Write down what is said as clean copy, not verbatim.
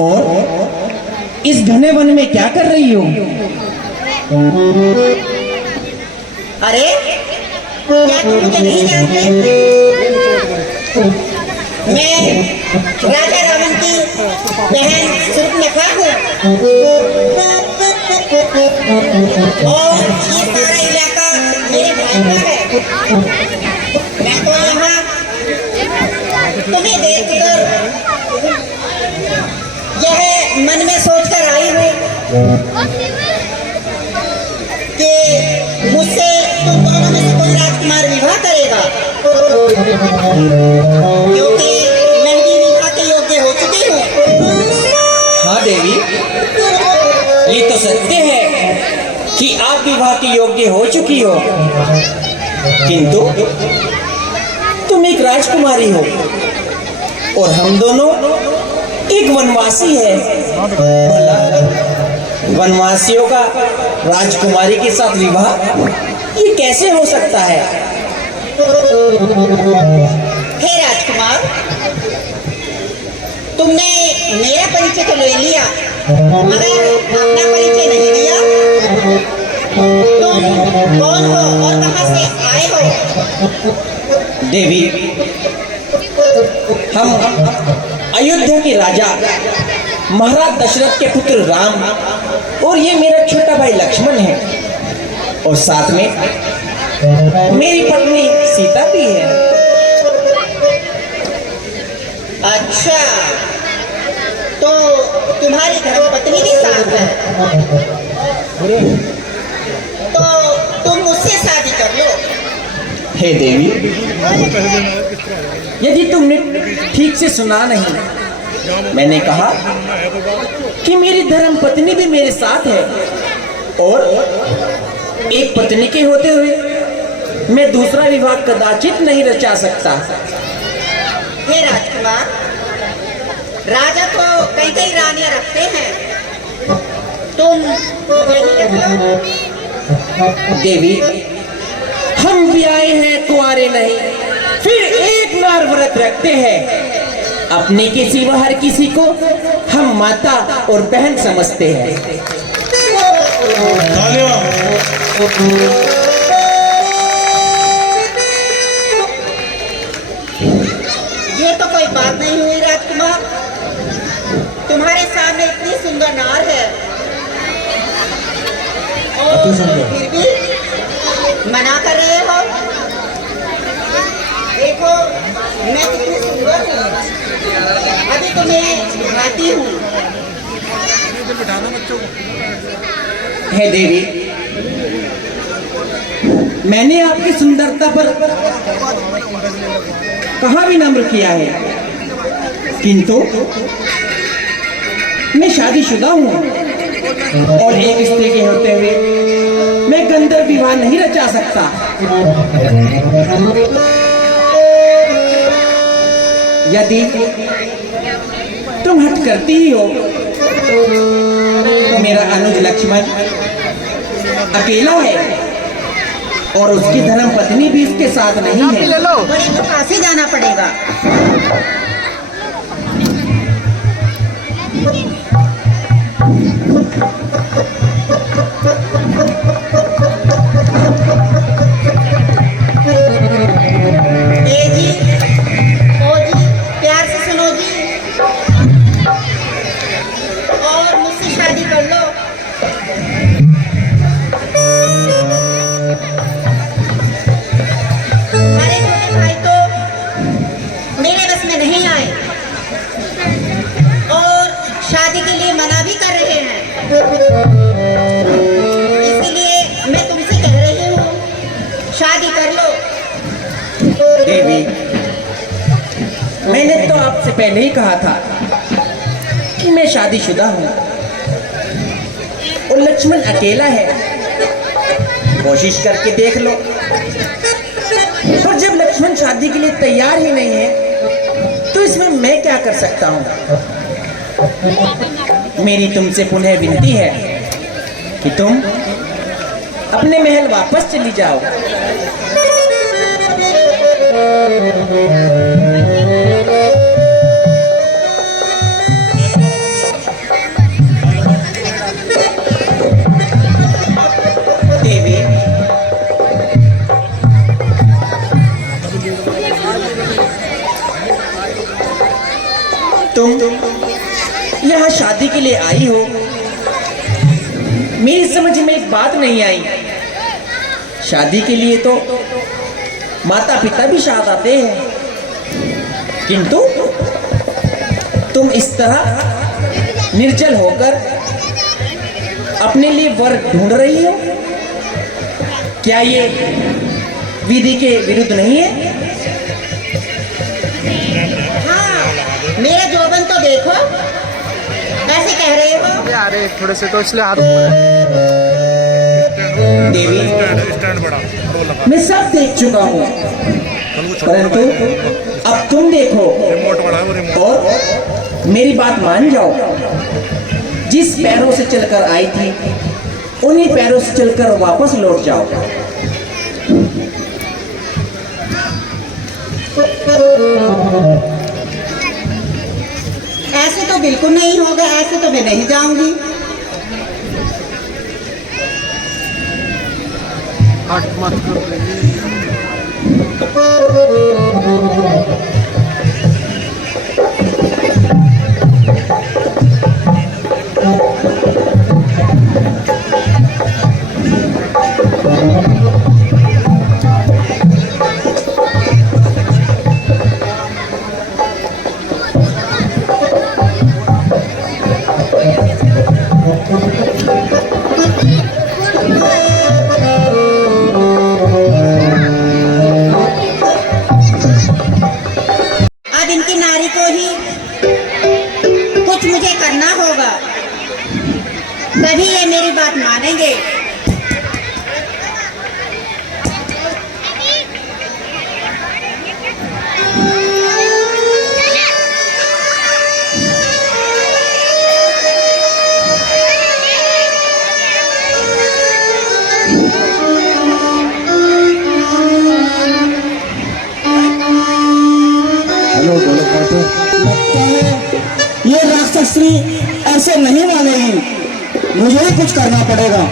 और इस घने वन में क्या कर रही हो? अरे क्या तुम मुझे नहीं जानते? मैं राजा रावण की बहन शूर्पणखा हूँ और ये सारा इलाका मेरे भाई का है। मैं तो यहाँ तुम्हें देखकर यह मन में सोचकर आई हूँ कि मुझसे तुम दोनों में से कोई राजकुमार विवाह करेगा, क्योंकि मैं भी विवाह के योग्य हो चुकी हूँ। हाँ देवी, ये तो सत्य है कि आप विवाह के योग्य हो चुकी हो, किंतु तुम एक राजकुमारी हो और हम दोनों एक वनवासी है। वनवासियों का राजकुमारी के साथ विवाह ये कैसे हो सकता है? हे राजकुमार, तुमने मेरा परिचय तो ले लिया मगर अपना परिचय नहीं दिया। तुम कौन हो और कहां से आए हो? देवी, हम अयोध्या के राजा महाराज दशरथ के पुत्र राम और ये मेरा छोटा भाई लक्ष्मण है और साथ में मेरी पत्नी सीता भी है। अच्छा, तो तुम्हारी धर्मपत्नी भी साथ है, तो तुम मुझसे शादी कर लो। हे देवी, यदि तुमने ठीक से सुना नहीं, मैंने कहा कि मेरी धर्मपत्नी भी मेरे साथ है और एक पत्नी के होते हुए मैं दूसरा विवाह कदाचित नहीं रचा सकता। हे राजकुमार, राजा तो कई कई रानियां रखते हैं, तुम यही रख लो। देवी, हम भी आए हैं कुंवारे नहीं, फिर एक नार व्रत रखते हैं। अपने के सिवा हर किसी को हम माता और बहन समझते हैं। ये तो कोई बात नहीं हुई राजकुमार, तुम्हारे सामने इतनी सुंदर नार है और फिर भी मना कर रहे हो। देखो मैं कितनी सुंदर हूँ, अभी तो मैं दिखाती हूँ। हे देवी, मैंने आपकी सुंदरता पर कहाँ भी नम्र किया है, किंतु मैं शादीशुदा हूँ और एक स्त्री के होते हुए मैं गंधर्व विवाह नहीं रचा सकता। यदि तुम हट करती ही हो तो मेरा अनुज लक्ष्मण अकेला है और उसकी धर्म पत्नी भी इसके साथ नहीं है। बड़ी तो काशी जाना पड़ेगा। शादी के लिए मना भी कर रहे हैं, इसीलिए मैं तुमसे कह रही हूँ शादी कर लो। देवी, मैंने तो आपसे पहले ही कहा था कि मैं शादीशुदा हूँ और लक्ष्मण अकेला है। कोशिश करके देख लो, और जब लक्ष्मण शादी के लिए तैयार ही नहीं है तो इसमें मैं क्या कर सकता हूँ? मेरी तुमसे पुनः विनती है कि तुम अपने महल वापस चली जाओ। तुम यहाँ शादी के लिए आई हो, मेरी समझ में एक बात नहीं आई। शादी के लिए तो माता पिता भी साथ आते हैं, किंतु तुम इस तरह निर्जल होकर अपने लिए वर ढूंढ रही हो, क्या ये विधि के विरुद्ध नहीं है? हाँ, मेरा जोबन तो देखो, ऐसे कह रहे हो। अरे थोड़े से तो इसलिए हाथ देवी, स्टैंड बड़ा मैं सब देख चुका हूँ, परंतु अब तुम देखो रिमोट बड़ा है, वो रिमोट। और मेरी बात मान जाओ। जिस पैरों से चलकर आई थी उन्हीं पैरों से चलकर वापस लौट जाओ। ऐसे तो बिल्कुल नहीं होगा, ऐसे तो मैं नहीं जाऊंगी। हट मत कर। अब इनकी नारी को ही कुछ मुझे करना होगा, तभी ये मेरी बात मानेंगे। लगता है ये राक्षसी ऐसे नहीं मानेगी, मुझे ही कुछ करना पड़ेगा।